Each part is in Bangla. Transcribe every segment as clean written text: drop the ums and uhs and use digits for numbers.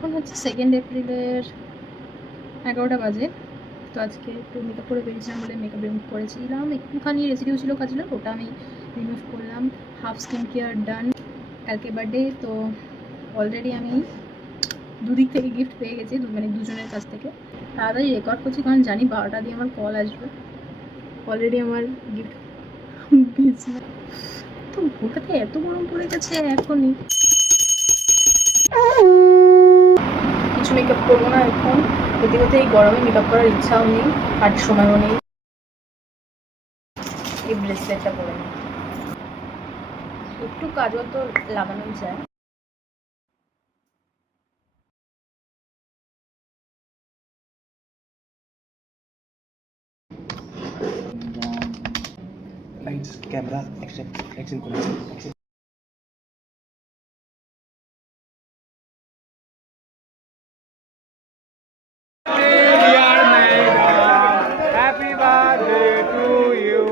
এখন হচ্ছে 2 এপ্রিলের 11টা বাজে। তো আজকে একটু মেকআপ করে বেরিয়েছিলাম বলে মেকআপ রিমুভ করেছিলাম, একটুখানি রেসিডিউ ছিল কাজের, ওটা আমি রিমুভ করলাম। হাফ স্কিন কেয়ার ডান। কালকে বার্থডে, তো অলরেডি আমি দুদিক থেকে গিফট পেয়ে গেছি, মানে দুজনের কাছ থেকে। তাড়াতাড়ি রেকর্ড করছি কারণ জানি 12টা দিয়ে আমার কল আসবে। অলরেডি আমার গিফট বিজনেস। তো কলকাতায় এত গরম পড়ে গেছে এখনই। কিছু মেকআপ করবো না এখন, হতে হতে এই গরমে মেকআপ করার ইচ্ছাও নেই আর সময়ও নেই। এই ব্রেসলেটটা পরে নিই, একটু কাজল তো লাগানো যায়। Lights, camera, action, action, action. Happy birthday to you.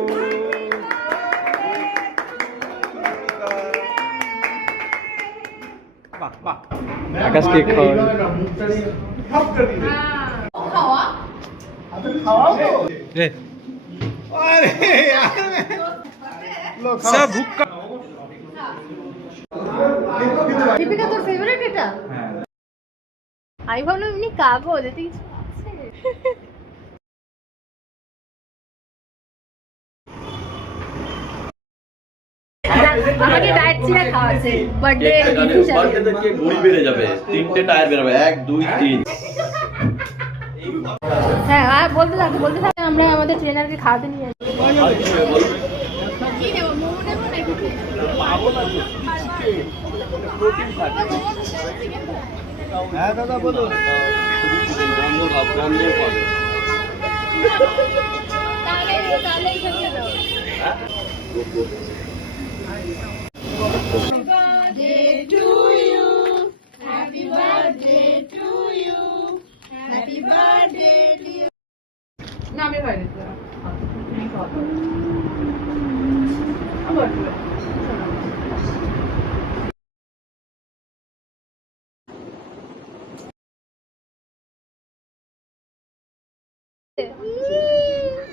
आकाश के खाओ अरे यार सब भूख দীপিকা তোর ফেভারিট এটা? আমি ভাবলাম এমনি কাগজ, এতে কিছু আছে। আমাকে ডায়েট চিরা খাওয়াছে বার্থডে বার্থডে থেকে ভুঁড়ি বেড়ে যাবে, 3টে টায়ার বেরোবে, 1 2 3। হ্যাঁ আর বলতে থাকো আমরা আমাদের ট্রেনারকে খাওয়াতে নিয়ে যাই। কি নেব, মোমো নেব নাকি? পাবো না তো প্রোটিন থাকে। হ্যাঁ দাদা বলো বন্ধ ভাব বন্ধ পাবে। তাহলে এখানে দাও। না আমি হয় না আবার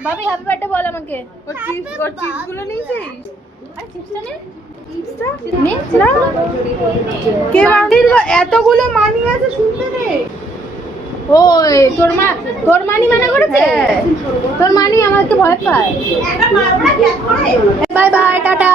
ভাবি হ্যাপি বার্থডে বল আমাকে। ওর চিপসগুলো নিয়েছিস? আরে চিপসটা নে। চিপসটা নে না। কে মানির এতগুলো মানি আছে শুনতে নে। ওই তোর মানি মানা করেছে? তোর মানি আমাকে ভয় পায়। Bye bye tata.